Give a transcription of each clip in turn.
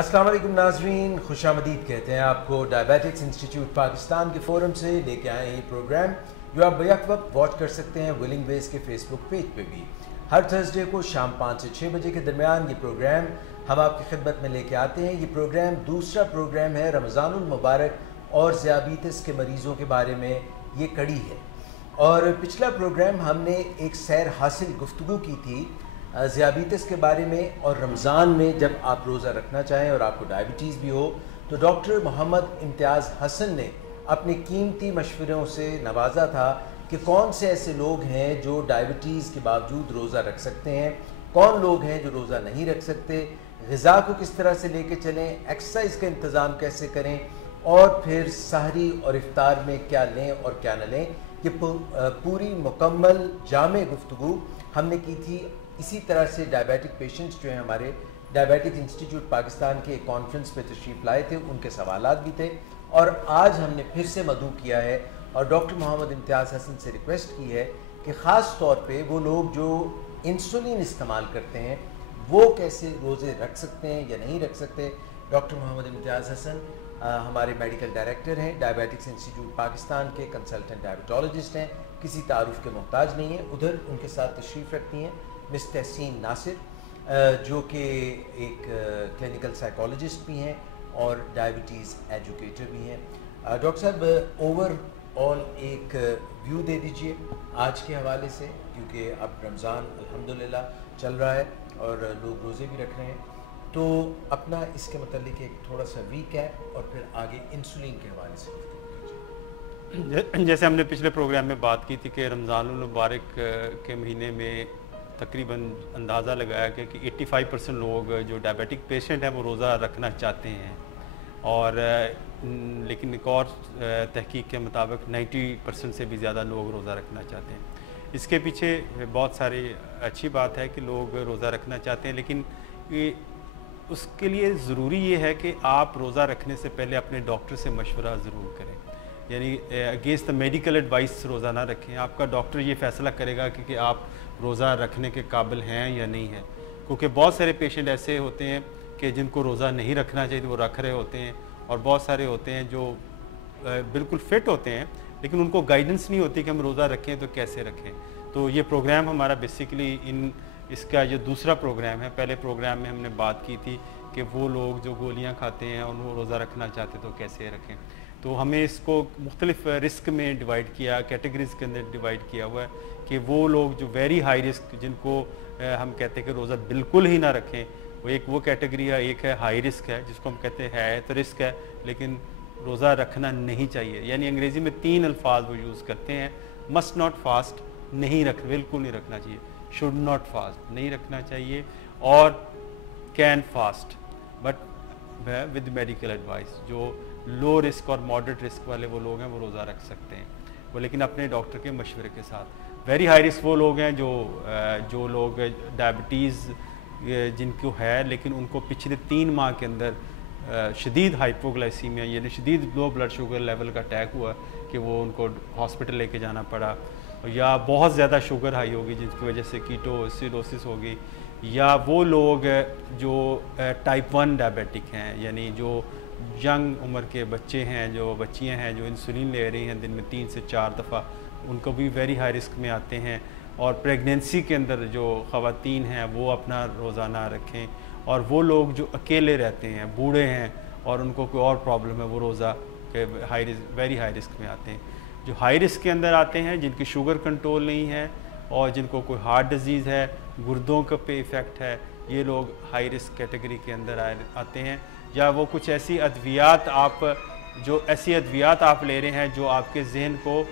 अस्सलाम वालेकुम नाज़रीन, खुशामदीद कहते हैं आपको। डायबिटिक्स इंस्टीट्यूट पाकिस्तान के फ़ोरम से लेके आए ये प्रोग्राम जो आप बैक वक्त वॉच कर सकते हैं विलिंग वेज के फेसबुक पेज पे भी। हर थर्सडे को शाम 5 से 6 बजे के दरमियान ये प्रोग्राम हम आपकी खिदमत में लेके आते हैं। ये प्रोग्राम दूसरा प्रोग्राम है रमज़ानुल मुबारक और ज़ियाबीतिस के मरीज़ों के बारे में ये कड़ी है। और पिछला प्रोग्राम हमने एक सैर हासिल गुफ्तगू की थी ज़ियाबीतिस के बारे में, और रमज़ान में जब आप रोज़ा रखना चाहें और आपको डायबिटीज़ भी हो तो डॉक्टर मोहम्मद इम्तियाज़ हसन ने अपने कीमती मशवरों से नवाजा था कि कौन से ऐसे लोग हैं जो डायबिटीज़ के बावजूद रोज़ा रख सकते हैं, कौन लोग हैं जो रोज़ा नहीं रख सकते, ग़िज़ा को किस तरह से लेके चलें, एक्सरसाइज का इंतज़ाम कैसे करें, और फिर सहरी और इफ्तार में क्या लें और क्या न लें। ये पूरी मुकम्मल जामे गुफ्तगू हमने की थी। इसी तरह से डायबिटिक पेशेंट्स जो हैं हमारे डायबिटिक इंस्टीट्यूट पाकिस्तान के कॉन्फ्रेंस पे तशरीफ़ लाए थे, उनके सवालात भी थे। और आज हमने फिर से मदऊ किया है और डॉक्टर मोहम्मद इम्तियाज़ हसन से रिक्वेस्ट की है कि ख़ास तौर पे वो लोग जो इंसुलिन इस्तेमाल करते हैं वो कैसे रोज़े रख सकते हैं या नहीं रख सकते। डॉक्टर मोहम्मद इम्तियाज़ हसन हमारे मेडिकल डायरेक्टर हैं, डायबिटिक्स इंस्टीट्यूट पाकिस्तान के कंसल्टेंट डायबिटोलॉजिस्ट हैं, किसी तारुफ के मोहताज नहीं हैं। उधर उनके साथ तशरीफ़ रखती हैं मिस तहसीन नासिर जो कि एक क्लिनिकल साइकोलॉजिस्ट भी हैं और डायबिटीज़ एजुकेटर भी हैं। डॉक्टर साहब, ओवरऑल एक व्यू दे दीजिए आज के हवाले से, क्योंकि अब रमज़ान अल्हम्दुलिल्लाह चल रहा है और लोग रोज़े भी रख रहे हैं, तो अपना इसके मतलब एक थोड़ा सा वीक है और फिर आगे इंसुलिन के हवाले से। जैसे हमने पिछले प्रोग्राम में बात की थी कि रमज़ानुल मुबारक के महीने में तकरीबन अंदाज़ा लगाया गया कि 85% लोग जो डायबिटिक पेशेंट हैं वो रोज़ा रखना चाहते हैं, और लेकिन एक और तहकीक के मुताबिक 90% से भी ज़्यादा लोग रोज़ा रखना चाहते हैं। इसके पीछे बहुत सारी अच्छी बात है कि लोग रोज़ा रखना चाहते हैं, लेकिन उसके लिए ज़रूरी ये है कि आप रोज़ा रखने से पहले अपने डॉक्टर से मशवरा ज़रूर करें। यानी अगेंस्ट द मेडिकल एडवाइस रोज़ा ना रखें। आपका डॉक्टर ये फ़ैसला करेगा कि आप रोज़ा रखने के काबिल हैं या नहीं हैं, क्योंकि बहुत सारे पेशेंट ऐसे होते हैं कि जिनको रोज़ा नहीं रखना चाहिए वो रख रहे होते हैं, और बहुत सारे होते हैं जो बिल्कुल फ़िट होते हैं लेकिन उनको गाइडेंस नहीं होती कि हम रोज़ा रखें तो कैसे रखें। तो ये प्रोग्राम हमारा बेसिकली इसका जो दूसरा प्रोग्राम है। पहले प्रोग्राम में हमने बात की थी कि वो लोग जो गोलियाँ खाते हैं और वो रोज़ा रखना चाहते तो कैसे रखें। तो हमें इसको मुख्तलिफ रिस्क में डिवाइड किया, कैटेगरीज़ के अंदर डिवाइड किया हुआ है कि वो लोग जो वेरी हाई रिस्क, जिनको हम कहते हैं कि रोज़ा बिल्कुल ही ना रखें, वो कैटेगरी है। एक है हाई रिस्क है, जिसको हम कहते हैं है तो रिस्क है लेकिन रोज़ा रखना नहीं चाहिए। यानी अंग्रेज़ी में 3 अल्फाज वो यूज़ करते हैं, मस्ट नॉट फास्ट, बिल्कुल नहीं रखना चाहिए, शुड नॉट फास्ट नहीं रखना चाहिए, और can fast but with medical advice. जो लो रिस्क और मॉडरेट रिस्क वाले वो लोग हैं वो रोज़ा रख सकते हैं, वो लेकिन अपने डॉक्टर के मशवरे के साथ। वेरी हाई रिस्क वो लोग हैं जो लोग डायबिटीज़ जिनको है लेकिन उनको पिछले 3 माह के अंदर शदीद हाइपोग्लाइसीमिया यानी शदीद लो ब्लड शुगर लेवल का अटैक हुआ कि वो उनको हॉस्पिटल लेके जाना पड़ा, या बहुत ज़्यादा शुगर हाई होगी जिसकी वजह से कीटोसिडोसिस होगी, या वो लोग जो टाइप 1 डायबिटिक हैं, यानी जो यंग उम्र के बच्चे हैं, जो बच्चियां हैं जो इंसुलिन ले रही हैं दिन में 3 से 4 दफ़ा, उनको भी वेरी हाई रिस्क में आते हैं। और प्रेगनेंसी के अंदर जो ख़वातीन हैं वो अपना रोज़ा ना रखें, और वो लोग जो अकेले रहते हैं, बूढ़े हैं और उनको कोई और प्रॉब्लम है, वो रोज़ा के वेरी हाई रिस्क में आते हैं। जो हाई रिस्क के अंदर आते हैं जिनकी शुगर कंट्रोल नहीं है और जिनको कोई हार्ट डिजीज़ है, गुर्दों का पे इफ़ेक्ट है, ये लोग हाई रिस्क कैटेगरी के अंदर आते हैं। या वो कुछ ऐसी अद्वियात आप ले रहे हैं जो आपके जहन को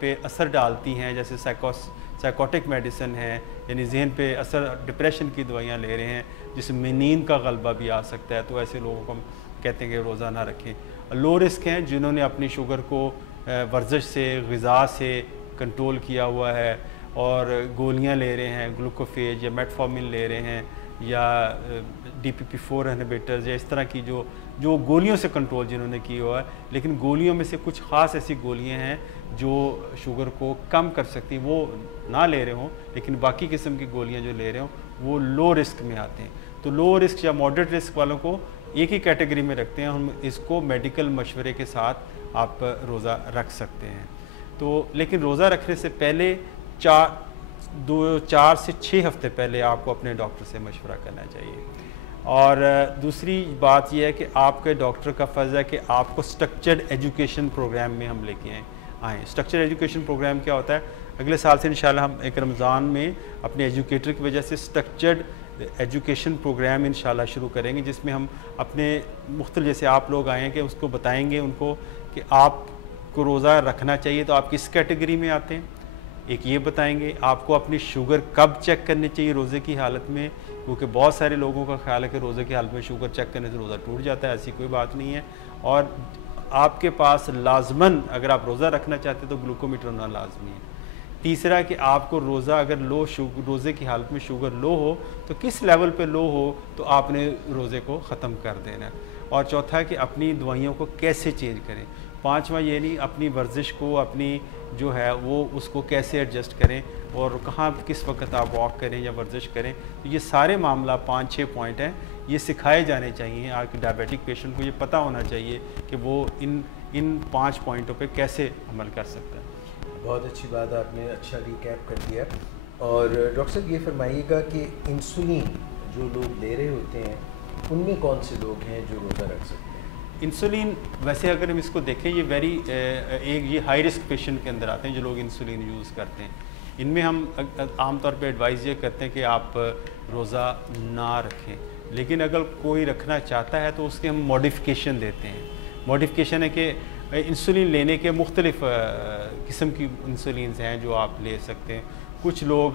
पे असर डालती हैं, जैसे साइकोटिक मेडिसिन है, यानी जहन पे असर, डिप्रेशन की दवाइयाँ ले रहे हैं जिसमें नींद का गलबा भी आ सकता है, तो ऐसे लोगों को हम कहते हैं कि रोज़ा ना रखें। लो रिस्क हैं जिन्होंने अपनी शुगर को वर्जिश से, ग़िज़ा से कंट्रोल किया हुआ है और गोलियाँ ले रहे हैं, ग्लूकोफेज या मेटफॉर्मिन ले रहे हैं, या DPP-4 इनहिबिटर्स, या इस तरह की जो गोलियों से कंट्रोल जिन्होंने किया हुआ है। लेकिन गोलियों में से कुछ ख़ास ऐसी गोलियां हैं जो शुगर को कम कर सकती हैं, वो ना ले रहे हों, लेकिन बाकी किस्म की गोलियां जो ले रहे हों वो लो रिस्क में आते हैं। तो लो रिस्क या मॉडरेट रिस्क वालों को एक ही कैटेगरी में रखते हैं। हम इसको मेडिकल मशवरे के साथ आप रोज़ा रख सकते हैं। तो लेकिन रोज़ा रखने से पहले 4 से 6 हफ्ते पहले आपको अपने डॉक्टर से मशवरा करना चाहिए। और दूसरी बात यह है कि आपके डॉक्टर का फ़र्ज़ है कि आपको स्ट्रक्चर्ड एजुकेशन प्रोग्राम में हम लेके आएँ। स्ट्रक्चर्ड एजुकेशन प्रोग्राम क्या होता है? अगले साल से इंशाल्लाह हम एक रमज़ान में अपने एजुकेटर की वजह से स्ट्रक्चर्ड एजुकेशन प्रोग्राम इंशाल्लाह शुरू करेंगे, जिसमें हम अपने मुख्तलिफ, जैसे आप लोग आए हैं कि उसको बताएंगे उनको कि आपको रोज़ा रखना चाहिए तो आप किस कैटेगरी में आते हैं, एक ये बताएंगे। आपको अपनी शुगर कब चेक करनी चाहिए रोज़े की हालत में, क्योंकि बहुत सारे लोगों का ख्याल है कि रोज़े की हालत में शुगर चेक करने से रोज़ा टूट जाता है। ऐसी कोई बात नहीं है। और आपके पास लाजमन अगर आप रोज़ा रखना चाहते हैं तो ग्लूकोमीटर होना लाजमी है। तीसरा कि आपको रोज़ा अगर रोज़े की हालत में शुगर लो हो तो किस लेवल पे लो हो तो आपने रोज़े को ख़त्म कर देना है। और चौथा कि अपनी दवाइयों को कैसे चेंज करें। पांचवा ये नहीं, अपनी वर्जिश को अपनी जो है वो उसको कैसे एडजस्ट करें और कहाँ किस वक्त आप वॉक करें या वर्जिश करें। तो ये सारे मामला 5-6 पॉइंट हैं, ये सिखाए जाने चाहिए। आपके डायबिटिक पेशेंट को ये पता होना चाहिए कि वो इन 5 पॉइंटों पे कैसे अमल कर सकता है। बहुत अच्छी बात, आपने अच्छा रिकैप कर दिया। और डॉक्टर साहब ये फरमाइएगा कि इंसुलिन जो लोग ले रहे होते हैं उनमें कौन से लोग हैं जो रोज़ा रख सकते हैं? इंसुलिन वैसे अगर हम इसको देखें ये ये हाई रिस्क पेशेंट के अंदर आते हैं जो लोग इंसुलिन यूज़ करते हैं। इनमें हम आमतौर पे एडवाइस ये करते हैं कि आप रोज़ा ना रखें, लेकिन अगर कोई रखना चाहता है तो उसके हम मॉडिफिकेशन देते हैं। मॉडिफिकेशन है कि इंसुलिन लेने के मुख्तलिफ किस्म की इंसुलिन हैं जो आप ले सकते हैं। कुछ लोग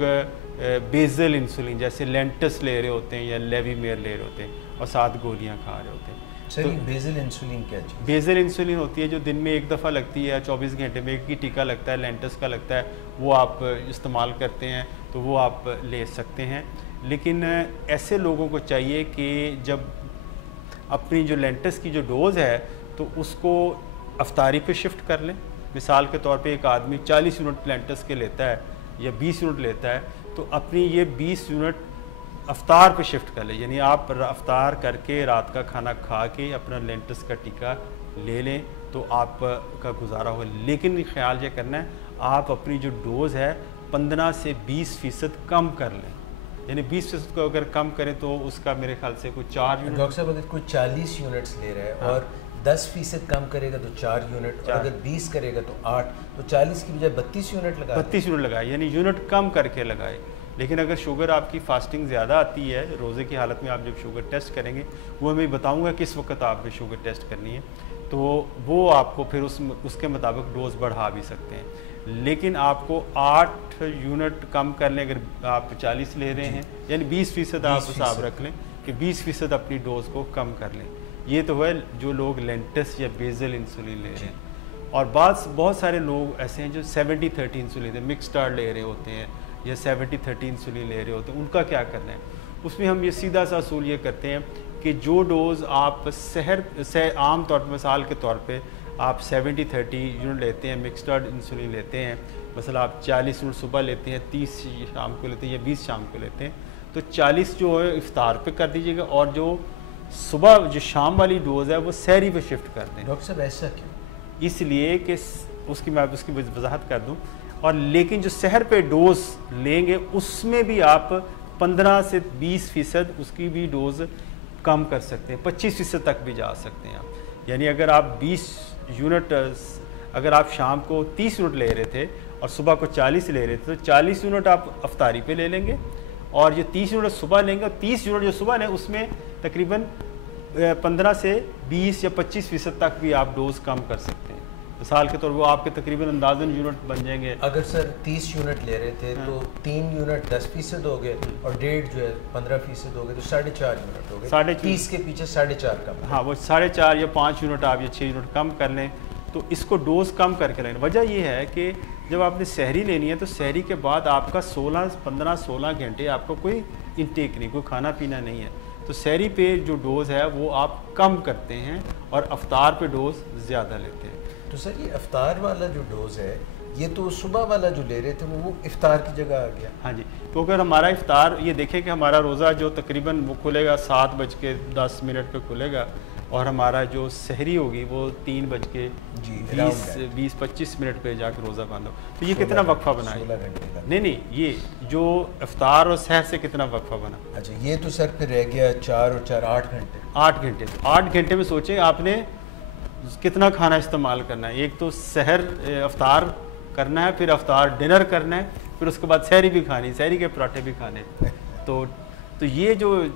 बेजल इंसुलिन जैसे लेंटस ले रहे होते हैं या लेवीमेयर ले रहे होते हैं और 7 गोलियां खा रहे होते हैं। सर तो बेजल इंसुलिन क्या चीज़? बेजल इंसुलिन होती है जो दिन में एक दफ़ा लगती है, 24 घंटे में एक ही टीका लगता है, लेंटस का लगता है, वो आप इस्तेमाल करते हैं तो वो आप ले सकते हैं। लेकिन ऐसे लोगों को चाहिए कि जब अपनी जो लेंटस की जो डोज़ है तो उसको अफ्तारी पे शिफ्ट कर लें। मिसाल के तौर पे एक आदमी 40 यूनिट लेंटस के लेता है या 20 यूनिट लेता है तो अपनी ये 20 यूनिट अफ्तार पे शिफ्ट कर लें। यानी आप अफ्तार करके रात का खाना खा के अपना लेंटस का टीका ले लें तो आपका गुजारा होगा। लेकिन ख्याल ये करना है आप अपनी जो डोज़ है 15 से 20% कम कर लें। यानी 20% को अगर कम करें तो उसका मेरे ख्याल से कोई 4 यूनिट। डॉक्टर साहब अगर कोई 40 यूनिट्स ले रहा है हाँ। और 10% कम करेगा तो 4 यूनिट, और अगर 20 करेगा तो 8, तो 40 की बजाय 32 यूनिट लगाए। 32 यूनिट लगाए, यानी यूनिट कम करके लगाए। लेकिन अगर शुगर आपकी फास्टिंग ज़्यादा आती है, रोज़े की हालत में आप जब शुगर टेस्ट करेंगे वो मैं बताऊंगा किस वक्त आपने शुगर टेस्ट करनी है, तो वो आपको फिर उसके मुताबिक डोज बढ़ा भी सकते हैं। लेकिन आपको 8 यूनिट कम कर लें अगर आप 40 ले रहे हैं, यानी 20% आप हिसाब रख लें कि 20% अपनी डोज को कम कर लें। ये तो है जो लोग लेंटस या बेजल इंसुलिन ले रहे हैं। और बहुत सारे लोग ऐसे हैं जो 70-30 इंसुलिन मिक्सड ले रहे होते हैं या 70-30 इंसुलिन ले रहे होते हैं। उनका क्या करना है? उसमें हम ये सीधा सा असूल ये करते हैं कि जो डोज़ आप आम तौर पर मिसाल के तौर पे आप 70-30 यूनिट लेते हैं, मिक्सड इंसुलिन लेते हैं, मसला आप 40 यूनिट सुबह लेते हैं, 30 शाम को लेते हैं या 20 शाम को लेते हैं, तो 40 जो है इफ्तार पे कर दीजिएगा और जो सुबह जो शाम वाली डोज़ है वो सहरी पे शिफ्ट कर दें। डॉक्टर साहब ऐसा क्यों? इसलिए कि मैं उसकी वजाहत कर दूं। और लेकिन जो सहर पे डोज लेंगे उसमें भी आप 15 से 20% उसकी भी डोज कम कर सकते हैं, 25% तक भी जा सकते हैं आप। यानी अगर आप 20 यूनिट अगर आप शाम को 30 यूनिट ले रहे थे और सुबह को 40 ले रहे थे तो 40 यूनिट आप अफ्तारी पे ले लेंगे और ये 30 यूनिट सुबह लेंगे और 30 यूनिट जो सुबह लें उसमें तकरीबन 15 से 20 या 25% तक भी आप डोज कम कर सकते हैं। मिसाल के तौर पर वो आपके तकरीबन अंदाजन यूनिट बन जाएंगे। अगर सर 30 यूनिट ले रहे थे तो 3 यूनिट 10% हो गए और 1.5 जो है 15% हो गए, तो 4.5 यूनिट हो गए। 30 के पीछे 4.5 कम। हाँ, वो 4.5 या 5 यूनिट आप या 6 यूनिट कम कर लें तो इसको डोज कम करके लें। वजह ये है कि जब आपने सहरी लेनी है तो सहरी के बाद आपका 15-16 घंटे आपको कोई इंटेक नहीं, कोई खाना पीना नहीं है, तो सहरी पे जो डोज़ है वो आप कम करते हैं और अफ्तार पे डोज़ ज़्यादा लेते हैं। तो सर ये अफ्तार वाला जो डोज़ है ये तो सुबह वाला जो ले रहे थे वो इफ्तार की जगह आ गया। हाँ जी, तो अगर हमारा इफ्तार, ये देखें कि हमारा रोज़ा जो तकरीबन वो खुलेगा 7:10 पे खुलेगा, और हमारा जो सहरी होगी वो 3:20-25 पे जाकर रोज़ा बंद हो, तो ये कितना वक्फा बना है? 16 घंटे का। नहीं, ये जो इफ्तार और सहर से कितना वक्फा बना? अच्छा, ये तो सर फिर रह गया 4 और 4 8 घंटे। 8 घंटे। तो 8 घंटे में सोचें आपने कितना खाना इस्तेमाल करना है। एक तो सहर इफ्तार करना है, फिर इफ्तार डिनर करना है, फिर उसके बाद सहरी भी खानी, सहरी के पराठे भी खाने। तो ये जो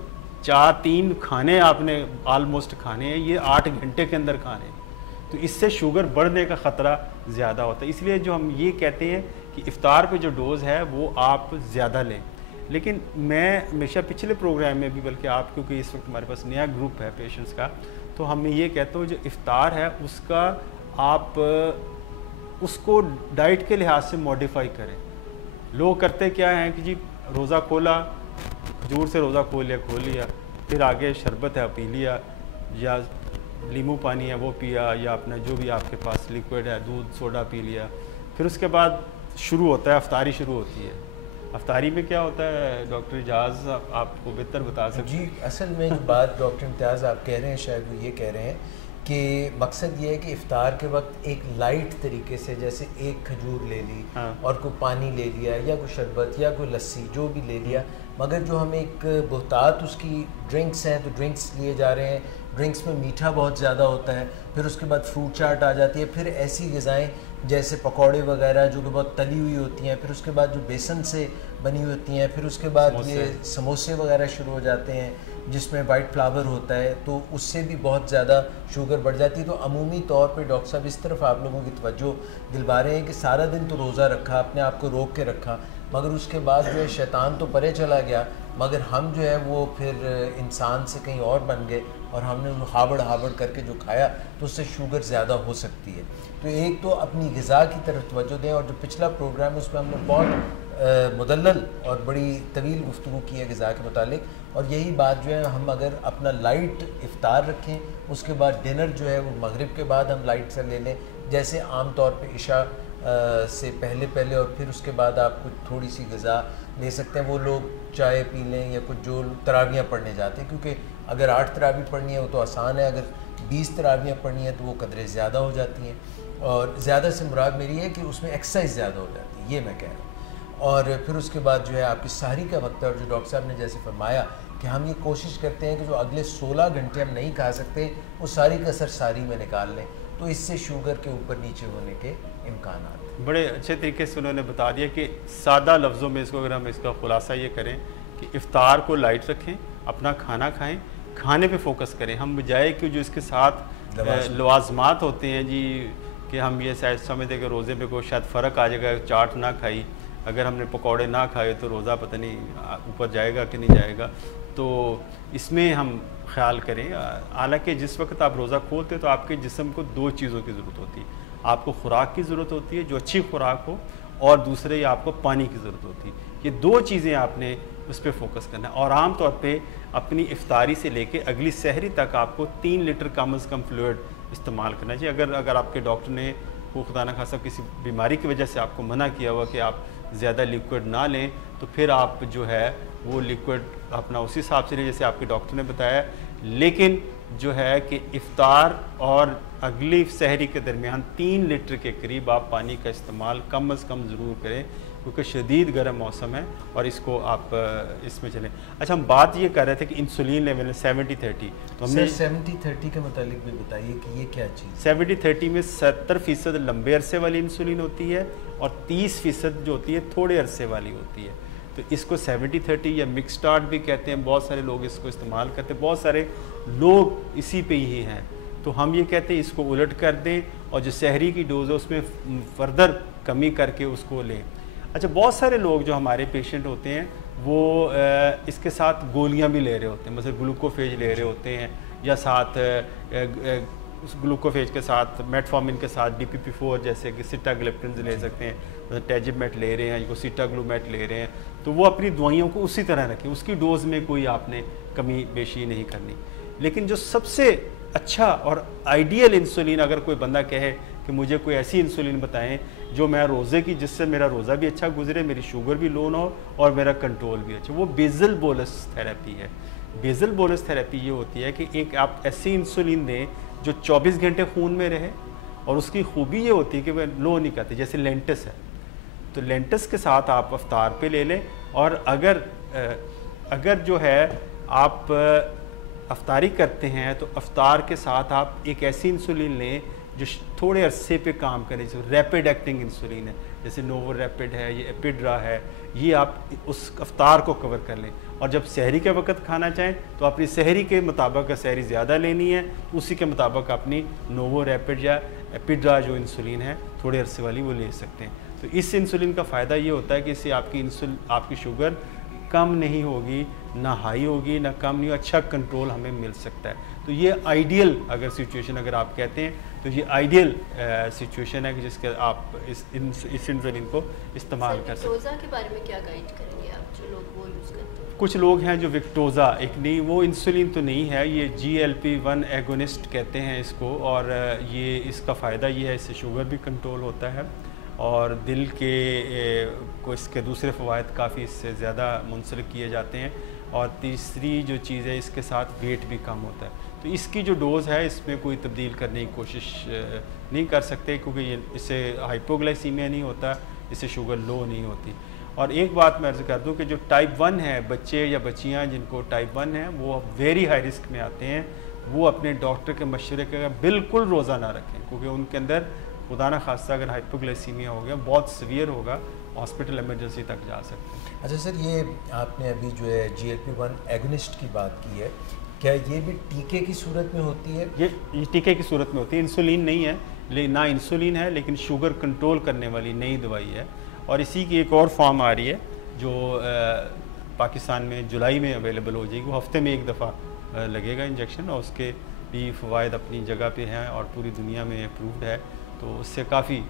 3 खाने आपने आलमोस्ट खाने हैं, ये 8 घंटे के अंदर खाने हैं, तो इससे शुगर बढ़ने का ख़तरा ज़्यादा होता है। इसलिए जो हम ये कहते हैं कि इफ्तार पे जो डोज़ है वो आप ज़्यादा लें। लेकिन मैं हमेशा पिछले प्रोग्राम में भी, बल्कि आप, क्योंकि इस वक्त हमारे पास नया ग्रुप है पेशेंट्स का, तो हम ये कहते हो जो इफ्तार है उसका आप उसको डाइट के लिहाज से मॉडिफाई करें। लोग करते क्या हैं कि जी रोज़ा खोला, खजूर से रोज़ा खोल लिया, फिर आगे शरबत है पी लिया, या नींबू पानी है वो पिया, या अपना जो भी आपके पास लिक्विड है, दूध सोडा पी लिया, फिर उसके बाद शुरू होता है अफ्तारी शुरू होती है। अफ्तारी में क्या होता है डॉक्टर इजाज़ आपको बेहतर बता सकते जी। असल में जो बात डॉक्टर इम्तियाज़ आप कह रहे हैं, शायद वो ये कह रहे हैं कि मकसद ये है कि इफ्तार के वक्त एक लाइट तरीके से, जैसे एक खजूर ले ली, हाँ। और कोई पानी ले लिया, या कोई शरबत, या कोई लस्सी, जो भी ले लिया, मगर जो हम एक बहुतात उसकी ड्रिंक्स हैं, तो ड्रिंक्स लिए जा रहे हैं, ड्रिंक्स में मीठा बहुत ज़्यादा होता है, फिर उसके बाद फ्रूट चाट आ जाती है, फिर ऐसी ग़िज़ाएँ जैसे पकौड़े वगैरह जो कि बहुत तली हुई होती हैं, फिर उसके बाद जो बेसन से बनी हुई होती हैं, फिर उसके बाद ये समोसे वगैरह शुरू हो जाते हैं जिसमें वाइट फ्लावर होता है, तो उससे भी बहुत ज़्यादा शुगर बढ़ जाती है। तो अमूमी तौर पे डॉक्टर साहब इस तरफ आप लोगों की तवज्जो दिलवा रहे हैं कि सारा दिन तो रोज़ा रखा, अपने आप को रोक के रखा, मगर उसके बाद जो है शैतान तो परे चला गया, मगर हम जो है वो फिर इंसान से कहीं और बन गए, और हमने हाबड़ करके जो खाया तो उससे शुगर ज़्यादा हो सकती है। तो एक तो अपनी ग़िज़ा की तरफ तवज्जो दें, और जो पिछला प्रोग्राम है उसमें हमने बहुत मुदल्लल और बड़ी तवील गुफ्तगू की है ग़िज़ा के मुतालिक, और यही बात जो है हम अगर अपना लाइट इफ्तार रखें, उसके बाद डिनर जो है वो मगरिब के बाद हम लाइट से ले लें, जैसे आम तौर पे इशा से पहले, और फिर उसके बाद आप कुछ थोड़ी सी ग़िज़ा ले सकते हैं। वो लोग चाय पी लें, या कुछ जो तरावियाँ पढ़ने जाते हैं, क्योंकि अगर 8 तरावी पढ़नी है वो तो आसान है, अगर 20 तरावियाँ पढ़नी है तो वो कदरें ज़्यादा हो जाती हैं, और ज़्यादा से मुराद मेरी है कि उसमें एक्सरसाइज ज़्यादा हो जाती है, ये मैं कह रहा हूँ। और फिर उसके बाद जो है आपकी सहरी का वक्त है, और जो डॉक्टर साहब ने जैसे फरमाया कि हम ये कोशिश करते हैं कि जो अगले 16 घंटे हम नहीं खा सकते वो सारी कसर सारी में निकाल लें, तो इससे शुगर के ऊपर नीचे होने के इम्कान आते हैं। बड़े अच्छे तरीके से उन्होंने बता दिया कि सादा लफ्ज़ों में इसको अगर हम इसका खुलासा ये करें कि इफ्तार को लाइट रखें, अपना खाना खाएं, खाने पे फोकस करें, हम बजाय कि जो इसके साथ लवाजमात होते हैं जी, कि हम ये शायद समझते कि रोज़े पे कोई शायद फ़र्क आ जाएगा, चाट ना खाई, अगर हमने पकौड़े ना खाए तो रोज़ा पता नहीं ऊपर जाएगा कि नहीं जाएगा, तो इसमें हम ख्याल करें। हालांकि जिस वक्त आप रोज़ा खोलते तो आपके जिस्म को 2 चीज़ों की ज़रूरत होती है, आपको खुराक की ज़रूरत होती है जो अच्छी खुराक हो, और दूसरे आपको पानी की ज़रूरत होती है। ये 2 चीज़ें आपने उस पर फोकस करना है, और आम तौर पे अपनी इफ्तारी से लेके अगली सहरी तक आपको 3 लीटर कम अज़ कम फ्लूइड इस्तेमाल करना चाहिए। अगर आपके डॉक्टर ने वो खुदा न खासा किसी बीमारी की वजह से आपको मना किया हुआ कि आप ज़्यादा लिक्विड ना लें, तो फिर आप जो है वो लिक्विड अपना उसी हिसाब से लें जैसे आपके डॉक्टर ने बताया। लेकिन जो है कि इफ्तार और अगली सहरी के दरमियान 3 लीटर के करीब आप पानी का इस्तेमाल कम अज़ कम ज़रूर करें, क्योंकि शदीद गर्म मौसम है और इसको आप इसमें चलें। अच्छा, हम बात ये कर रहे थे कि इंसुलिन लेवल 70-30, तो हमने 70-30 के मुतालिक भी बताइए कि ये क्या चीज़। 70-30 में 70% लंबे अरसे वाली इंसुलिन होती है और 30% जो होती है थोड़े अरसे वाली होती है। तो इसको 70-30 या मिक्स स्टार्ट भी कहते हैं, बहुत सारे लोग इसको इस्तेमाल करते हैं, बहुत सारे लोग इसी पे ही हैं। तो हम ये कहते हैं इसको उलट कर दें, और जो सहरी की डोज है उसमें फर्दर कमी करके उसको लें। अच्छा, बहुत सारे लोग जो हमारे पेशेंट होते हैं वो इसके साथ गोलियां भी ले रहे होते हैं, मतलब ग्लूकोफेज ले रहे होते हैं, या साथ उस ग्लूकोफेज के साथ मेटफॉर्मिन के साथ DPP-4 जैसे कि सिटाग्लिप्टिन ले सकते हैं, मतलब टेजिमेट ले रहे हैं, सिटाग्लूमेट ले रहे हैं, तो वो अपनी दवाइयों को उसी तरह रखें, उसकी डोज में कोई आपने कमी बेशी नहीं करनी। लेकिन जो सबसे अच्छा और आइडियल इंसुलिन, अगर कोई बंदा कहे कि मुझे कोई ऐसी इंसुलिन बताएं जो मैं रोज़े की, जिससे मेरा रोज़ा भी अच्छा गुजरे, मेरी शुगर भी लो ना हो और मेरा कंट्रोल भी अच्छा। वो बेसल बोलस थेरेपी है। बेसल बोलस थेरेपी ये होती है कि एक आप ऐसी इंसुलिन दें जो 24 घंटे खून में रहे, और उसकी खूबी ये होती है कि वह लो नहीं करती। जैसे लेंटस है, तो लेंटस के साथ आप अफ्तार पे ले लें, और अगर जो है आप अफ्तारी करते हैं तो अफ्तार के साथ आप एक ऐसी इंसुलिन लें जो थोड़े अरसे पे काम करे, जो रैपिड एक्टिंग इंसुलिन है, जैसे नोवो रैपिड है, ये एपिड्रा है, ये आप उस अफ्तार को कवर कर लें। और जब सहरी के वक्त खाना चाहें तो अपनी सहरी के मुताबिक सहरी ज़्यादा लेनी है, उसी के मुताबिक अपनी नोवो रैपिड या एपिड्रा जो इंसुलिन है थोड़े अरसे वाली वो ले सकते हैं। तो इस इंसुलिन का फ़ायदा ये होता है कि इससे आपकी शुगर कम नहीं होगी, ना हाई होगी ना कम नहीं, अच्छा कंट्रोल हमें मिल सकता है। तो ये आइडियल अगर सिचुएशन अगर आप कहते हैं तो ये आइडियल सिचुएशन है कि जिसके आप इस इंसुलिन को इस्तेमाल कर सकते हैं। विक्टोज़ा के बारे में क्या गाइड करेंगे आप, जो लोग वो यूज़ करते हैं? कुछ लोग हैं जो विक्टोज़ा, एक नहीं, वो इंसुलिन तो नहीं है, ये GLP-1 एगोनिस्ट कहते हैं इसको, और ये इसका फ़ायदा ये है इससे शुगर भी कंट्रोल होता है और दिल के को इसके दूसरे फ़वाइद काफ़ी इससे ज़्यादा मुंसलिक किए जाते हैं। और तीसरी जो चीज़ है, इसके साथ वेट भी कम होता है। तो इसकी जो डोज़ है इसमें कोई तब्दील करने की कोशिश नहीं कर सकते, क्योंकि ये इससे हाइपोग्लाइसीमिया नहीं होता, इससे शुगर लो नहीं होती। और एक बात मैं अर्ज़ कर दूं कि जो टाइप 1 है, बच्चे या बच्चियां जिनको टाइप 1 है, वो वेरी हाई रिस्क में आते हैं। वो अपने डॉक्टर के मशवरे के बिल्कुल रोज़ा ना रखें, क्योंकि उनके अंदर खुदा न खास्ता अगर हाइपोग्लाइसीमिया हो गया, बहुत सीवियर होगा, हॉस्पिटल इमरजेंसी तक जा सकते हैं। अच्छा सर, ये आपने अभी जो है GLP-1 एगोनिस्ट की बात की है, क्या ये भी टीके की सूरत में होती है? ये टीके की सूरत में होती है, इंसुलिन नहीं है, ना इंसुलिन है, लेकिन शुगर कंट्रोल करने वाली नई दवाई है। और इसी की एक और फॉर्म आ रही है जो पाकिस्तान में जुलाई में अवेलेबल हो जाएगी। वो हफ्ते में एक दफ़ा लगेगा इंजेक्शन, और उसके भी फ़वाइद अपनी जगह पे हैं और पूरी दुनिया में अप्रूव्ड है, तो उससे काफ़ी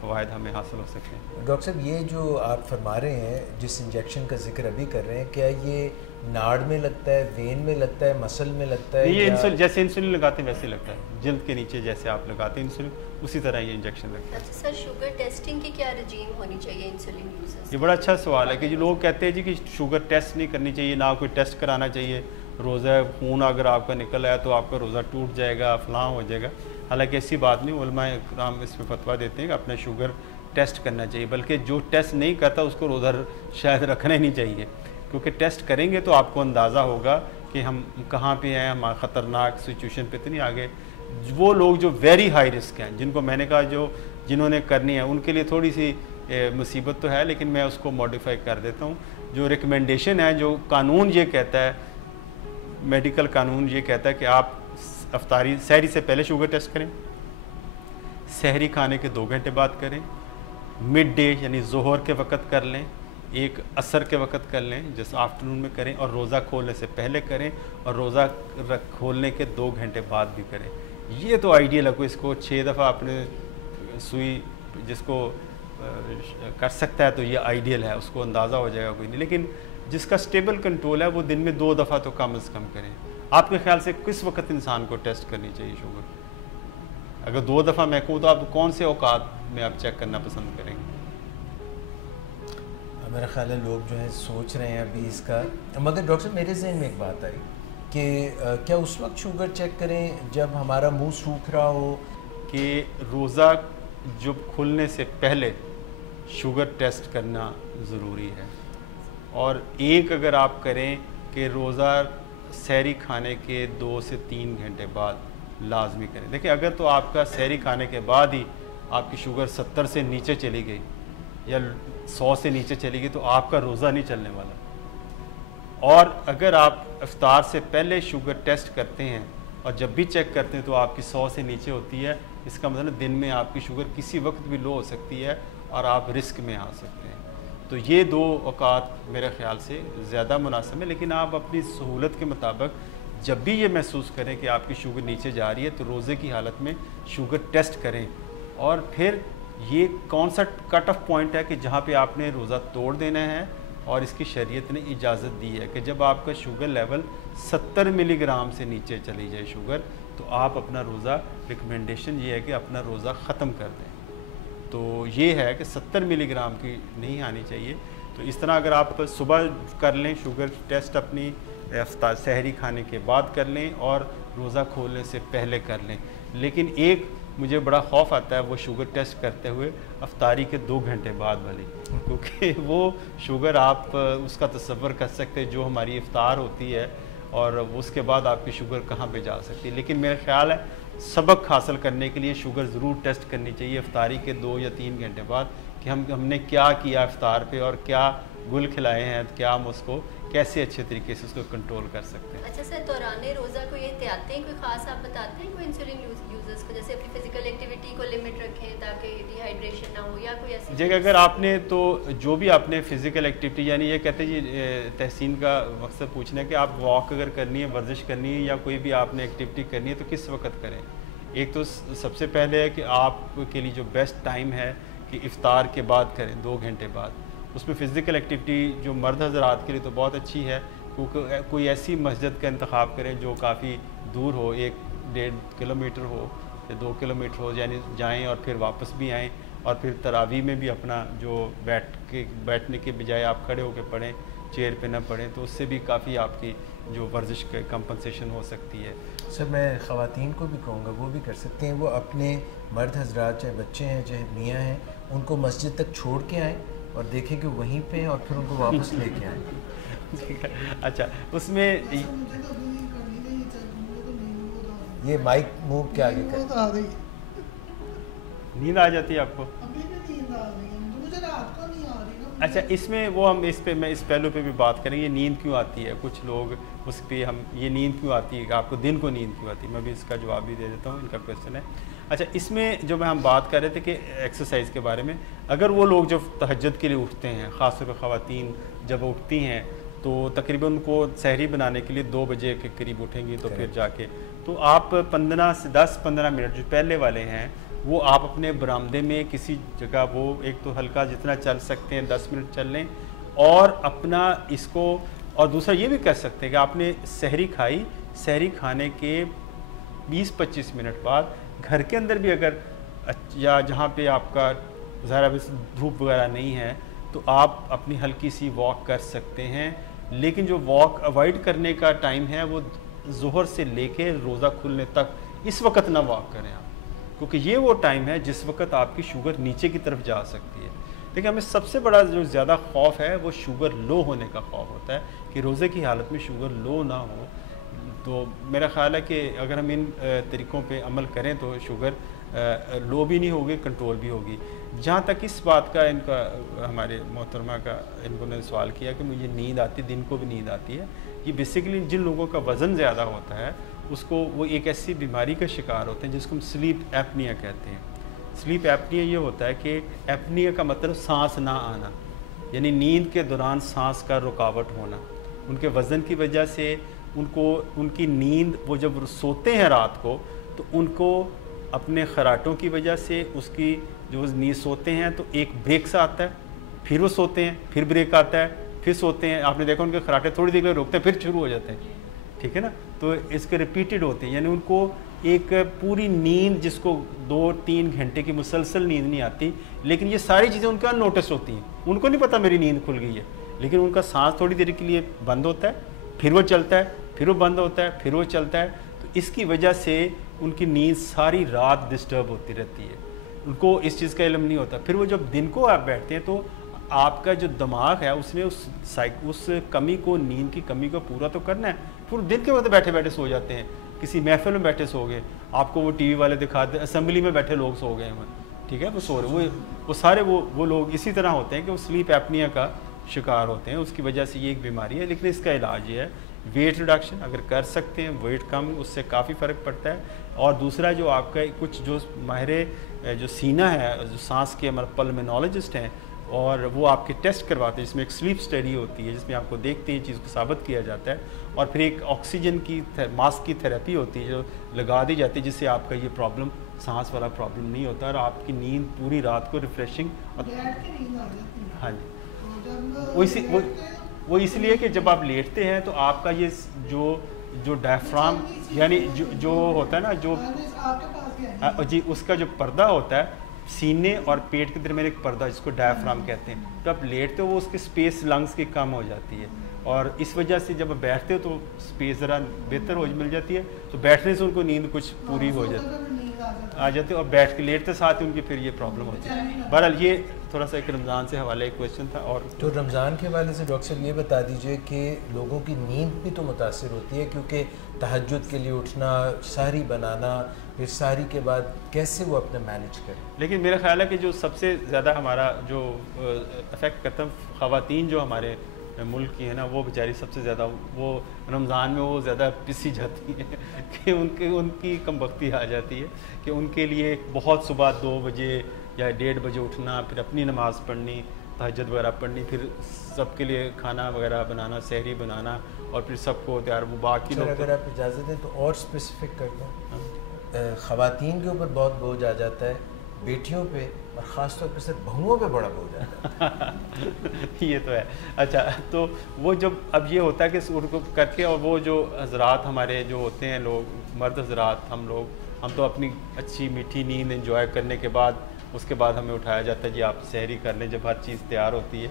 फ़वाइद हमें हासिल हो सकते हैं। डॉक्टर साहब, ये जो आप फरमा रहे हैं, जिस इंजेक्शन का जिक्र अभी कर रहे हैं, क्या ये नाड़ में लगता है, वेन में लगता है, मसल में लगता है? ये जैसे इंसुलिन लगाते हैं वैसे लगता है, जिल्द के नीचे जैसे आप लगाते हैं इंसुलिन, उसी तरह ये इंजेक्शन लगता है। अच्छा सर, शुगर टेस्टिंग की क्या रजीम होनी चाहिए इंसुलिन यूजर्स? ये बड़ा अच्छा सवाल है कि जो लोग कहते हैं जी कि शुगर टेस्ट नहीं करनी चाहिए, ना कोई टेस्ट कराना चाहिए, रोज़ा खून अगर आपका निकल आया तो आपका रोज़ा टूट जाएगा, फलां हो जाएगा। हालांकि ऐसी बात नहीं, उलमाए इकराम इसमें फतवा देते हैं कि अपना शुगर टेस्ट करना चाहिए, बल्कि जो टेस्ट नहीं करता उसको रोज़ा शायद रखना ही नहीं चाहिए, क्योंकि टेस्ट करेंगे तो आपको अंदाज़ा होगा कि हम कहाँ पे हैं, हम ख़तरनाक सिचुएशन पे तो नहीं आ गए। वो लोग जो वेरी हाई रिस्क हैं, जिनको मैंने कहा जिन्होंने करनी है, उनके लिए थोड़ी सी मुसीबत तो है, लेकिन मैं उसको मॉडिफाई कर देता हूँ। जो रिकमेंडेशन है, जो कानून ये कहता है, मेडिकल कानून ये कहता है कि आप अफ्तारी सहरी से पहले शुगर टेस्ट करें, सहरी खाने के 2 घंटे बाद करें, मिड डे यानी जोहर के वक़्त कर लें, एक असर के वक़्त कर लें जैसे आफ्टरनून में करें, और रोज़ा खोलने से पहले करें, और रोज़ा खोलने के 2 घंटे बाद भी करें। ये तो आइडियल है। कोई इसको 6 दफ़ा अपने सुई जिसको कर सकता है तो ये आइडियल है, उसको अंदाज़ा हो जाएगा कोई नहीं। लेकिन जिसका स्टेबल कंट्रोल है वो दिन में 2 दफ़ा तो कम से कम करें। आपके ख्याल से किस वक्त इंसान को टेस्ट करनी चाहिए शुगर? अगर 2 दफ़ा मैं कहूँ तो आप कौन से औकात में आप चेक करना पसंद करेंगे? मेरा ख्याल है लोग जो है सोच रहे हैं अभी इसका, मगर डॉक्टर साहब मेरे जहन में एक बात आई कि क्या उस वक्त शुगर चेक करें जब हमारा मुंह सूख रहा हो? कि रोज़ा जब खुलने से पहले शुगर टेस्ट करना ज़रूरी है, और एक अगर आप करें कि रोज़ा सहरी खाने के 2 से 3 घंटे बाद लाजमी करें। देखिए, अगर तो आपका सहरी खाने के बाद ही आपकी शुगर 70 से नीचे चली गई या 100 से नीचे चली गई तो आपका रोज़ा नहीं चलने वाला। और अगर आप इफ्तार से पहले शुगर टेस्ट करते हैं और जब भी चेक करते हैं तो आपकी 100 से नीचे होती है, इसका मतलब दिन में आपकी शुगर किसी वक्त भी लो हो सकती है और आप रिस्क में आ सकते हैं। तो ये 2 औकात मेरे ख्याल से ज़्यादा मुनासिब है। लेकिन आप अपनी सहूलत के मुताबिक जब भी ये महसूस करें कि आपकी शुगर नीचे जा रही है तो रोज़े की हालत में शुगर टेस्ट करें। और फिर ये कौन सा कट ऑफ पॉइंट है कि जहाँ पे आपने रोज़ा तोड़ देना है, और इसकी शरीयत ने इजाज़त दी है कि जब आपका शुगर लेवल 70 मिलीग्राम से नीचे चली जाए शुगर, तो आप अपना रोज़ा, रिकमेंडेशन ये है कि अपना रोज़ा ख़त्म कर दें। तो ये है कि 70 मिलीग्राम की नहीं आनी चाहिए। तो इस तरह अगर आप सुबह कर लें शुगर टेस्ट अपनी सहरी खाने के बाद कर लें और रोज़ा खोलने से पहले कर लें। लेकिन एक मुझे बड़ा खौफ आता है वो शुगर टेस्ट करते हुए अफ्तारी के 2 घंटे बाद वाली, क्योंकि वो शुगर आप उसका तसव्वुर कर सकते हैं जो हमारी इफ्तार होती है और उसके बाद आपकी शुगर कहाँ पे जा सकती है। लेकिन मेरा ख्याल है सबक हासिल करने के लिए शुगर ज़रूर टेस्ट करनी चाहिए अफ्तारी के 2 या 3 घंटे बाद कि हमने क्या किया इफ्तार पे और क्या गुल खिलाए हैं, क्या हम उसको कैसे अच्छे तरीके से उसको कंट्रोल कर सकते हैं। अच्छा सर, दौराने रोज़ा कोई एहतियातें कोई ख़ास आप बताते हैं कोई इंसुलिन यूजर्स को, जैसे अपनी फिजिकल एक्टिविटी को लिमिट रखें ताकि डिहाइड्रेशन ना हो या कोई ऐसी जगह अगर आपने तो जो भी आपने फिजिकल एक्टिविटी, यानी ये कहते हैं जी तहसीन का मकसद पूछना है कि आप वॉक अगर करनी है, वर्जिश करनी है या कोई भी आपने एक्टिविटी करनी है तो किस वक्त करें। एक तो सबसे पहले है कि आपके लिए जो बेस्ट टाइम है कि इफ्तार के बाद करें 2 घंटे बाद। उसमें फ़िज़िकल एक्टिविटी जो मर्द हज़रात के लिए तो बहुत अच्छी है, क्योंकि कोई ऐसी मस्जिद का इंतखाब करें जो काफ़ी दूर हो, 1-1.5 किलोमीटर हो या 2 किलोमीटर हो, यानी जाएं और फिर वापस भी आएँ। और फिर तरावी में भी अपना जो बैठने के बजाय आप खड़े होकर पढ़ें, चेयर पे ना पढ़ें, तो उससे भी काफ़ी आपकी जो वर्जिश कंपनसेशन हो सकती है। सर मैं ख़वातीन को भी कहूँगा वो भी कर सकते हैं, वो अपने मर्द हजरात चाहे बच्चे हैं चाहे मियाँ हैं उनको मस्जिद तक छोड़ के आएँ और देखें कि वहीं पे और फिर उनको वापस लेके आएँ। अच्छा, उसमें ये माइक मूव के आगे कर। नींद आ जाती है आपको? अच्छा, इसमें वो हम इस पे मैं इस पहलू पे भी बात करेंगे, नींद क्यों आती है। कुछ लोग उस पर हम ये नींद क्यों आती है, आपको दिन को नींद क्यों आती है, मैं भी इसका जवाब भी दे देता हूँ, इनका क्वेश्चन है। अच्छा, इसमें जो मैं हम बात कर रहे थे कि एक्सरसाइज के बारे में, अगर वो लोग जब तहज्जुद के लिए उठते हैं, ख़ासतौर पर ख़वातीन जब उठती हैं तो तकरीबन उनको सहरी बनाने के लिए 2 बजे के करीब उठेंगी, तो फिर जाके तो आप 15 से 10-15 मिनट जो पहले वाले हैं वो आप अपने बरामदे में किसी जगह वो एक तो हल्का जितना चल सकते हैं 10 मिनट चल लें और अपना इसको, और दूसरा ये भी कर सकते हैं कि आपने सहरी खाई, सहरी खाने के 20-25 मिनट बाद घर के अंदर भी अगर या जहाँ पे आपका ज़रा भी धूप वगैरह नहीं है तो आप अपनी हल्की सी वॉक कर सकते हैं। लेकिन जो वॉक अवॉइड करने का टाइम है वो ज़ोहर से लेके रोज़ा खुलने तक, इस वक्त ना वॉक करें आप, क्योंकि ये वो टाइम है जिस वक्त आपकी शुगर नीचे की तरफ जा सकती है। देखिए, हमें सबसे बड़ा जो ज़्यादा खौफ है वो शुगर लो होने का खौफ होता है कि रोज़े की हालत में शुगर लो ना हो। तो मेरा ख़्याल है कि अगर हम इन तरीक़ों पे अमल करें तो शुगर लो भी नहीं होगी, कंट्रोल भी होगी। जहाँ तक इस बात का इनका हमारे मोहतरमा का इनको ने सवाल किया कि मुझे नींद आती, दिन को भी नींद आती है, ये बेसिकली जिन लोगों का वज़न ज़्यादा होता है उसको वो एक ऐसी बीमारी का शिकार होते हैं जिसको हम स्लीप एपनिया कहते हैं। स्लीप एपनिया ये होता है कि एपनिया का मतलब सांस ना आना, यानी नींद के दौरान सांस का रुकावट होना। उनके वज़न की वजह से उनको उनकी नींद, वो जब सोते हैं रात को तो उनको अपने खराटों की वजह से उसकी जो नींद सोते हैं तो एक ब्रेक सा आता है, फिर वो सोते हैं, फिर ब्रेक आता है, फिर सोते हैं। आपने देखा उनके खराटे थोड़ी देर के लिए रुकते हैं फिर शुरू हो जाते हैं, ठीक है ना। तो इसके रिपीटेड होते हैं, यानी उनको एक पूरी नींद जिसको 2-3 घंटे की मुसलसल नींद नहीं आती, लेकिन ये सारी चीज़ें उनका नोटिस होती हैं। उनको नहीं पता मेरी नींद खुल गई है, लेकिन उनका सांस थोड़ी देर के लिए बंद होता है, फिर वो चलता है, फिर वो बंद होता है, फिर वो चलता है। तो इसकी वजह से उनकी नींद सारी रात डिस्टर्ब होती रहती है, उनको इस चीज़ का इल्म नहीं होता। फिर वो जब दिन को आप बैठते हैं तो आपका जो दिमाग है उसने उस कमी को, नींद की कमी को पूरा तो करना है। फिर दिन के वक्त बैठे बैठे सो जाते हैं, किसी महफिल में बैठे सो गए, आपको वो टीवी वाले दिखाते, असेंबली में बैठे लोग सो गए हैं, ठीक है, वो सो रहे, वो सारे वो लोग इसी तरह होते हैं कि वो स्लीप एपनिया का शिकार होते हैं। उसकी वजह से ये एक बीमारी है, लेकिन इसका इलाज ये है वेट रिडक्शन। अगर कर सकते हैं वेट कम, उससे काफ़ी फ़र्क पड़ता है। और दूसरा जो आपका कुछ जो माहिर जो सीना है, जो सांस के हमारे पल्मोनोलॉजिस्ट हैं, और वो आपके टेस्ट करवाते हैं, जिसमें एक स्लीप स्टडी होती है जिसमें आपको देखते हैं चीज़ को साबित किया जाता है, और फिर एक ऑक्सीजन की मास्क की थेरेपी होती है जो लगा दी जाती है, जिससे आपका ये प्रॉब्लम, सांस वाला प्रॉब्लम नहीं होता और आपकी नींद पूरी रात को रिफ्रेशिंग। हाँ जी, वो इसलिए कि जब आप लेटते हैं तो आपका ये जो डायफ्राम, यानी जो होता है ना, जो जी उसका जो पर्दा होता है सीने और पेट के दरमियान एक पर्दा जिसको डायफ्राम कहते हैं, तो आप लेटते हो वो उसकी स्पेस लंग्स की कम हो जाती है, और इस वजह से जब आप बैठते हो तो स्पेस ज़रा बेहतर हो मिल जाती है, तो बैठने से उनको नींद कुछ पूरी हो आ जाती है, और बैठ के लेटते साथ ही उनकी फिर ये प्रॉब्लम होती है। बहरहाल ये थोड़ा सा एक रमज़ान से हवाले एक क्वेश्चन था। और तो रमज़ान के हवाले से डॉक्टर साहब ये बता दीजिए कि लोगों की नींद भी तो मुतासिर होती है, क्योंकि तहज्जुद के लिए उठना, सहरी बनाना, फिर सहरी के बाद कैसे वो अपने मैनेज करें। लेकिन मेरा ख्याल है कि जो सबसे ज़्यादा हमारा जो अफेक्ट करता है ख़वातीन जो हमारे मुल्क की है ना, वो बेचारी सबसे ज़्यादा वो रमज़ान में वो ज़्यादा पिसी जाती है कि उनकी कमबख्ती आ जाती है कि उनके लिए बहुत सुबह 2 बजे या 1:30 बजे उठना, फिर अपनी नमाज़ पढ़नी, तहज्जुद वगैरह पढ़नी, फिर सबके लिए खाना वगैरह बनाना, सहरी बनाना, और फिर सबको तैयार वो बाकी लोग। अगर आप इजाज़त दें तो और स्पेसिफिक कर दें। ख़वातीन के ऊपर बहुत बोझ आ जाता है, बेटियों पे और ख़ास तौर पे सिर्फ बहुओं पे बड़ा बोझ आता है। ये तो है। अच्छा, तो वो जब अब ये होता है कि उनको करके, और वो जो हजरात हमारे जो होते हैं लोग, मर्द हजरात, हम तो अपनी अच्छी मीठी नींद एंजॉय करने के बाद उसके बाद हमें उठाया जाता है, जी आप सहरी कर लें, जब हर चीज़ तैयार होती है।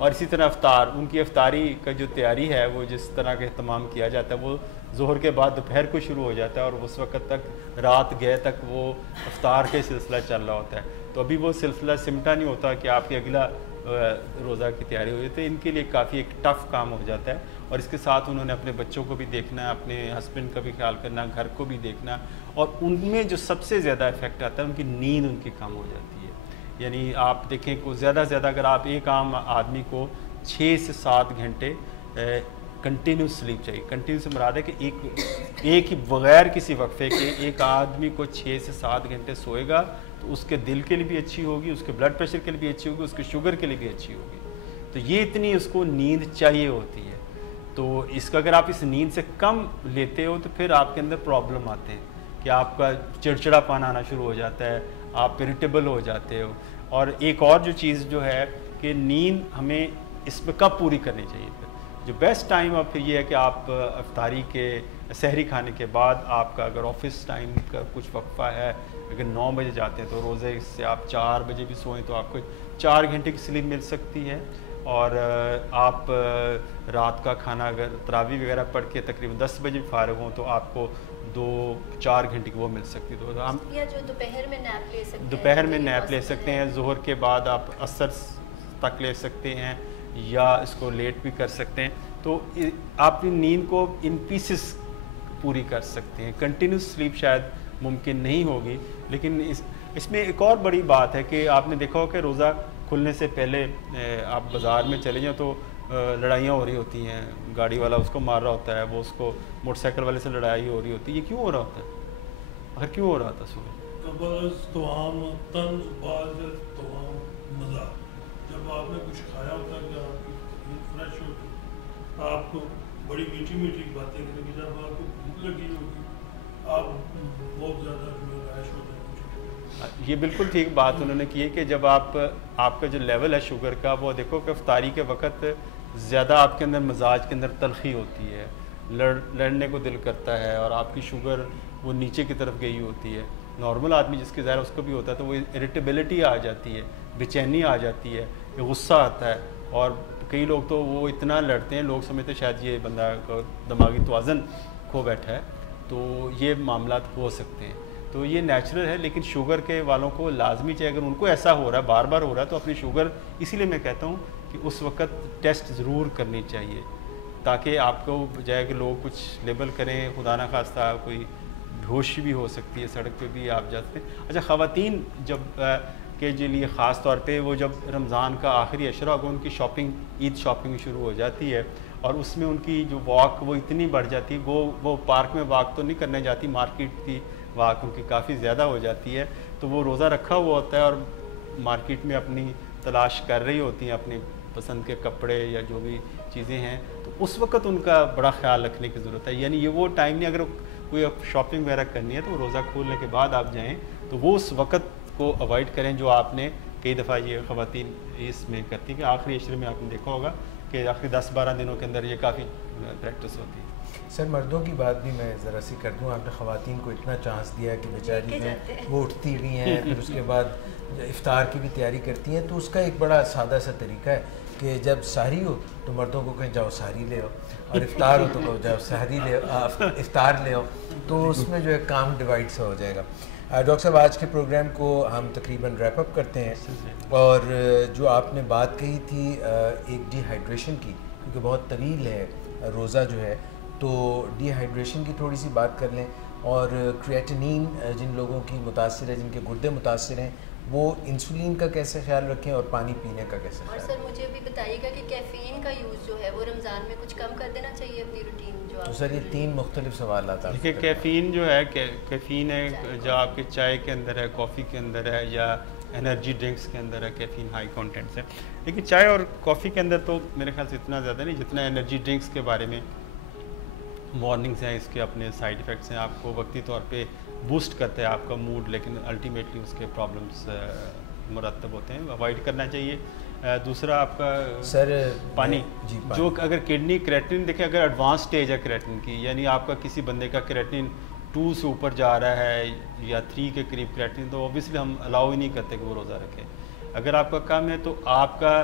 और इसी तरह अफ्तार, उनकी अफ्तारी का जो तैयारी है वो जिस तरह का अहतमाम किया जाता है वो ज़ोहर के बाद दोपहर को शुरू हो जाता है, और उस वक्त तक रात गए तक वो अफ्तार का सिलसिला चल रहा होता है। तो अभी वो सिलसिला सिमटा नहीं होता कि आपकी अगला रोज़ा की तैयारी हो जाती है। तो इनके लिए काफ़ी एक टफ़ काम हो जाता है, और इसके साथ उन्होंने अपने बच्चों को भी देखना है, अपने हस्बैंड का भी ख्याल करना, घर को भी देखना, और उनमें जो सबसे ज़्यादा इफेक्ट आता है उनकी नींद उनकी कम हो जाती है। यानी आप देखें को ज़्यादा से ज़्यादा अगर आप एक आम आदमी को 6 से 7 घंटे कंटिन्यूस स्लीप चाहिए। कंटिन्यूस से मुराद है कि एक ही बग़ैर किसी वक्फे के एक आदमी को 6 से 7 घंटे सोएगा तो उसके दिल के लिए भी अच्छी होगी, उसके ब्लड प्रेशर के लिए भी अच्छी होगी, उसके शुगर के लिए भी अच्छी होगी। तो ये इतनी उसको नींद चाहिए होती है। तो इसका अगर आप इस नींद से कम लेते हो तो फिर आपके अंदर प्रॉब्लम आते हैं कि आपका चिड़चिड़ापन आना शुरू हो जाता है, आप इरिटेबल हो जाते हो। और एक और जो चीज़ जो है कि नींद हमें इसमें कब पूरी करनी चाहिए, फिर जो बेस्ट टाइम अब फिर ये है कि आप अफ्तारी के सहरी खाने के बाद आपका अगर ऑफिस टाइम का कुछ वक्फा है, अगर 9 बजे जाते हैं तो रोज़े से आप 4 बजे भी सोएं तो आपको 4 घंटे की स्लीप मिल सकती है। और आप रात का खाना अगर तरावी वगैरह पढ़ के तकरीबन 10 बजे फारिग हों तो आपको 2-4 घंटे की वो मिल सकती है। तो हम या जो दोपहर में नैप ले सकते हैं, दोपहर में नैप ले सकते हैं, ज़ोहर के बाद आप असर तक ले सकते हैं, या इसको लेट भी कर सकते हैं। तो आप अपनी नींद को इन पीसेस पूरी कर सकते हैं। कंटिन्यूस स्लीप शायद मुमकिन नहीं होगी, लेकिन इसमें एक और बड़ी बात है कि आपने देखा हो कि रोज़ा खुलने से पहले आप बाज़ार में चले जाओ तो लड़ाइयाँ हो रही होती हैं, गाड़ी वाला उसको मार रहा होता है, वो उसको मोटरसाइकिल वाले से लड़ाई हो रही होती है। ये क्यों हो रहा होता है, आखिर क्यों हो रहा था सुबह? जब आपने कुछ खाया होता है कि आपकी तबीयत फ्रेश होगी, आपको बड़ी मीठी मीठी बातें करेंगे, जब आपको भूख लगी होगी आप बहुत ज़्यादा रैश हो जाएंगे। ये बिल्कुल ठीक बात उन्होंने की है कि जब आपका जो लेवल है शुगर का, वो देखो कि इफ्तारी के वक्त ज़्यादा आपके अंदर मिजाज के अंदर तलखी होती है, लड़ने को दिल करता है, और आपकी शुगर वो नीचे की तरफ गई होती है। नॉर्मल आदमी जिसके ज़ाहिर उसको भी होता है तो वो इरिटेबिलिटी आ जाती है, बेचैनी आ जाती है, गुस्सा आता है, और कई लोग तो वो इतना लड़ते हैं लोग समझते शायद ये बंदा का दिमागी तवाज़न खो बैठा है, तो ये मामला हो सकते हैं। तो ये नेचुरल है, लेकिन शुगर के वालों को लाजमी चाहिए, अगर उनको ऐसा हो रहा है बार बार हो रहा है तो अपनी शुगर, इसीलिए मैं कहता हूँ कि उस वक़्त टेस्ट ज़रूर करनी चाहिए, ताकि आपको बजाय कि लोग कुछ लेबल करें, खुदा ना खास्ता कोई बेहोशी भी हो सकती है, सड़क पे भी आप जाते हैं। अच्छा, ख़वातीन जब के लिए ख़ास तौर पे वो जब रमज़ान का आखिरी अशरा होगा उनकी शॉपिंग, ईद शॉपिंग शुरू हो जाती है, और उसमें उनकी जो वॉक वो इतनी बढ़ जाती है, वो पार्क में वॉक तो नहीं करने जाती, मार्केट की वॉक उनकी काफ़ी ज़्यादा हो जाती है। तो वो रोज़ा रखा हुआ होता है और मार्केट में अपनी तलाश कर रही होती हैं अपनी पसंद के कपड़े या जो भी चीज़ें हैं, तो उस वक़्त उनका बड़ा ख्याल रखने की ज़रूरत है। यानी ये वो टाइम नहीं, अगर कोई शॉपिंग वगैरह करनी है तो रोज़ा खोलने के बाद आप जाएँ, तो वो उस वक़्त को अवॉइड करें जो आपने कई दफ़ा ये ख़वातीन इसमें करती हैं कि आखिरी अशरे में आपने देखा होगा कि आखिरी 10-12 दिनों के अंदर ये काफ़ी प्रैक्टिस होती है। सर मर्दों की बात भी मैं ज़रा सी कर दूँ, आपने ख़वातीन को इतना चांस दिया कि बेचारी हैं वो उठती भी हैं, फिर उसके बाद इफ्तार की भी तैयारी करती हैं, तो उसका एक बड़ा सादा सा तरीका है कि जब सहरी हो तो मर्दों को कहें जाओ सहरी ले आओ, और इफ्तार हो तो कहो जाओ सहरी ले आओ, इफ्तार ले आओ, तो उसमें जो है काम डिवाइड सा हो जाएगा। डॉक्टर साहब आज के प्रोग्राम को हम तकरीबन रैप अप करते हैं, और जो आपने बात कही थी एक डिहाइड्रेशन की, क्योंकि बहुत तवील है रोज़ा जो है, तो डिहाइड्रेशन की थोड़ी सी बात कर लें, और क्रिएटिनिन जिन लोगों की मुतासिर है, जिनके गुर्दे मुतासिर हैं, वो इंसुलिन का कैसे ख्याल रखें और पानी पीने का कैसे ख्याल? और सर मुझे भी बताइएगा कि कैफीन का यूज़ जो है वो रमज़ान में कुछ कम कर देना चाहिए अपनी रूटीन जो। तो सर ये 3 मुख्तलिफ सवाल आता है। देखिए कैफ़ीन जो है कैफ़ीन है जो आपके चाय के अंदर है, कॉफ़ी के अंदर है, या एनर्जी ड्रिंक्स के अंदर है, कैफ़ीन हाई कंटेंट्स है। लेकिन चाय और कॉफ़ी के अंदर तो मेरे ख्याल से इतना ज़्यादा नहीं जितना एनर्जी ड्रिंक्स के बारे में वार्निंग्स हैं, इसके अपने साइड इफ़ेक्ट्स हैं, आपको वक्ती तौर पे बूस्ट करते हैं आपका मूड, लेकिन अल्टीमेटली उसके प्रॉब्लम्स मुरतब होते हैं, अवॉइड करना चाहिए। दूसरा आपका सर पानी, पानी। जो अगर किडनी क्रेटिन देखें, अगर एडवांस स्टेज है क्रेटिन की, यानी आपका किसी बंदे का क्रेटिन 2 से ऊपर जा रहा है या 3 के करीब क्रेटिन, तो ऑब्वियसली हम अलाउ ही नहीं करते कि वो रोज़ा रखें। अगर आपका कम है तो आपका,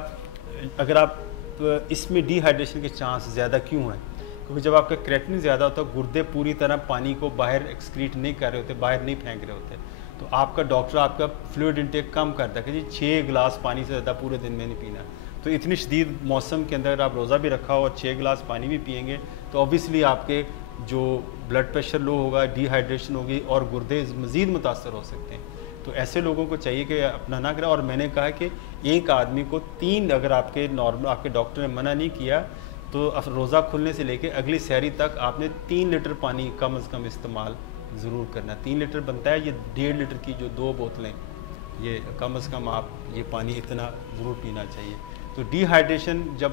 अगर आप इसमें डिहाइड्रेशन के चांस ज़्यादा क्यों हैं? क्योंकि जब आपका क्रेटिन ज़्यादा होता है, गुर्दे पूरी तरह पानी को बाहर एक्सक्रीट नहीं कर रहे होते, बाहर नहीं फेंक रहे होते, तो आपका डॉक्टर आपका फ्लूइड इंटेक कम करता है कि जी 6 गिलास पानी से ज़्यादा पूरे दिन में नहीं पीना। तो इतनी शदीद मौसम के अंदर आप रोज़ा भी रखा हो और 6 गिलास पानी भी पिएंगे तो ऑब्वियसली आपके जो ब्लड प्रेशर लो होगा, डिहाइड्रेशन होगी और गुर्दे मज़ीद मुतासर हो सकते हैं। तो ऐसे लोगों को चाहिए कि अपना ना करें। और मैंने कहा कि एक आदमी को 3, अगर आपके नॉर्मल आपके डॉक्टर ने मना नहीं किया तो रोज़ा खुलने से लेके अगली सहरी तक आपने 3 लीटर पानी कम से कम इस्तेमाल ज़रूर करना। 3 लीटर बनता है, ये 1.5 लीटर की जो 2 बोतलें, ये कम से कम आप ये पानी इतना ज़रूर पीना चाहिए। तो डिहाइड्रेशन, जब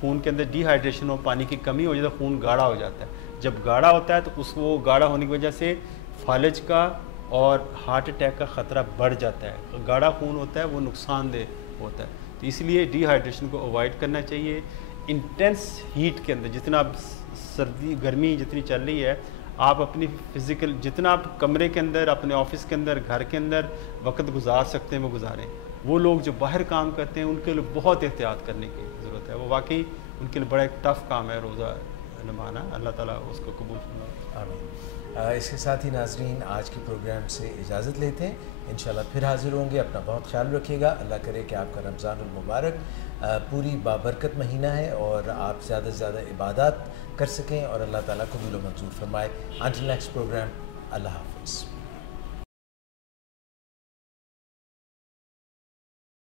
खून के अंदर डिहाइड्रेशन हो, पानी की कमी हो जाए तो खून गाढ़ा हो जाता है। जब गाढ़ा होता है तो उसको गाढ़ा होने की वजह से फालिज का और हार्ट अटैक का ख़तरा बढ़ जाता है। गाढ़ा खून होता है वो नुकसानदेह होता है, तो इसलिए डिहाइड्रेशन को अवॉइड करना चाहिए। इंटेंस हीट के अंदर जितना आप सर्दी गर्मी जितनी चल रही है, आप अपनी फिज़िकल जितना आप कमरे के अंदर, अपने ऑफिस के अंदर, घर के अंदर वक्त गुजार सकते हैं वो गुजारें। वो लोग जो बाहर काम करते हैं उनके लिए बहुत एहतियात करने की ज़रूरत है। वो वाकई उनके लिए बड़ा एक टफ़ काम है रोज़ा निभाना। अल्लाह ताला उसको कबूल फरमाए। आमीन। इसके साथ ही नाज़रीन आज के प्रोग्राम से इजाज़त लेते हैं। इंशाल्लाह फिर हाज़िर होंगे। अपना बहुत ख्याल रखिएगा। अल्लाह करे कि आपका रमज़ानुल मुबारक पूरी बाबरकत महीना है और आप ज़्यादा से ज़्यादा इबादत कर सकें और अल्लाह ताला कबूल व मंजूर फरमाए। अंटिल नेक्स्ट प्रोग्राम, अल्लाह हाफ़िज़।